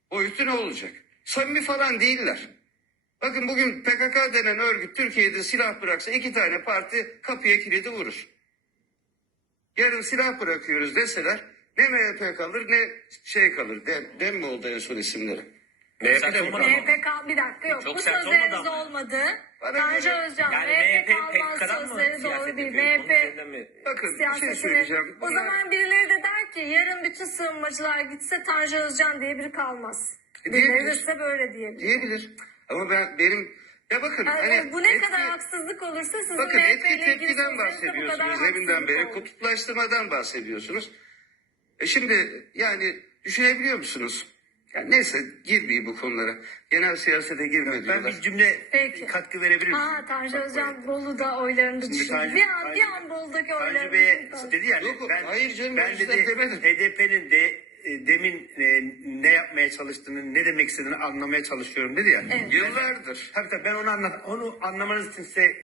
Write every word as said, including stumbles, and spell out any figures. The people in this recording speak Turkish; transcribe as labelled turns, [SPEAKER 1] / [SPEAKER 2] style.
[SPEAKER 1] boyutu ne olacak? Samimi falan değiller. Bakın bugün P K K denen örgüt Türkiye'de silah bıraksa iki tane parti kapıya kilidi vurur. Yarın silah bırakıyoruz deseler ne M H P kalır ne şey kalır. Dem, dem mi oldu en son isimleri?
[SPEAKER 2] M H P de mi?
[SPEAKER 3] M H P kal bir dakika yok.
[SPEAKER 2] Çok
[SPEAKER 3] Bu
[SPEAKER 2] sert
[SPEAKER 3] sözleriniz
[SPEAKER 2] olmadı ama.
[SPEAKER 3] olmadı.
[SPEAKER 1] Bana
[SPEAKER 3] Tanju
[SPEAKER 1] göre-
[SPEAKER 3] Özcan
[SPEAKER 2] Yani
[SPEAKER 3] M H P
[SPEAKER 2] M H P
[SPEAKER 3] kalmaz
[SPEAKER 2] pek karar mı
[SPEAKER 3] sözleri doğru
[SPEAKER 2] siyaset
[SPEAKER 3] değil.
[SPEAKER 2] yapıyor?
[SPEAKER 3] M H
[SPEAKER 2] Bunun
[SPEAKER 3] P
[SPEAKER 2] üzerinden mi?
[SPEAKER 1] Bakın bir şey
[SPEAKER 3] siyasetini.
[SPEAKER 1] söyleyeceğim.
[SPEAKER 3] O zaman birileri de der ki yarın bütün sığınmacılar gitse Tanju Özcan diye biri kalmaz.
[SPEAKER 1] E,
[SPEAKER 3] Birileri de
[SPEAKER 1] diyebilir.
[SPEAKER 3] size böyle diyebilir.
[SPEAKER 1] Diyebilir. Ama ben benim ya bakın
[SPEAKER 3] Yani
[SPEAKER 1] hani
[SPEAKER 3] bu ne
[SPEAKER 1] etki-
[SPEAKER 3] kadar haksızlık olursa sizin
[SPEAKER 1] bakın
[SPEAKER 3] M H
[SPEAKER 1] etki
[SPEAKER 3] P ile ilgili
[SPEAKER 1] tepkiden
[SPEAKER 3] sözleriniz de bu
[SPEAKER 1] bahsediyorsunuz
[SPEAKER 3] kadar
[SPEAKER 1] deminden
[SPEAKER 3] haksızlık
[SPEAKER 1] beri
[SPEAKER 3] olur.
[SPEAKER 1] kutuplaştırmadan bahsediyorsunuz. E şimdi yani düşünebiliyor musunuz? Yani neyse girmeyeyim bu konulara. Genel siyasete girme
[SPEAKER 2] Ben
[SPEAKER 1] diyorlar.
[SPEAKER 2] bir cümle
[SPEAKER 3] Peki.
[SPEAKER 2] katkı verebilir miyim?
[SPEAKER 3] Ha Tanju Özcan Bolu'da oylarını
[SPEAKER 2] Şimdi
[SPEAKER 3] düşündü.
[SPEAKER 2] Tanju-
[SPEAKER 3] Bir an, bir
[SPEAKER 2] Tanju-
[SPEAKER 3] an Bolu'daki
[SPEAKER 2] Tanju
[SPEAKER 3] oylarını
[SPEAKER 2] Bey'e
[SPEAKER 3] düşündü.
[SPEAKER 2] dedi yani
[SPEAKER 1] Yok,
[SPEAKER 2] ben,
[SPEAKER 1] hayır canım,
[SPEAKER 2] ben
[SPEAKER 1] o yüzden
[SPEAKER 2] dedi
[SPEAKER 1] demedim.
[SPEAKER 2] H D P'nin de e, demin e, ne yapmaya çalıştığını, ne demek istediğini anlamaya çalışıyorum dedi ya.
[SPEAKER 3] Evet.
[SPEAKER 1] Yıllardır.
[SPEAKER 2] Tabii tabii ben onu anlat, onu anlamanız için size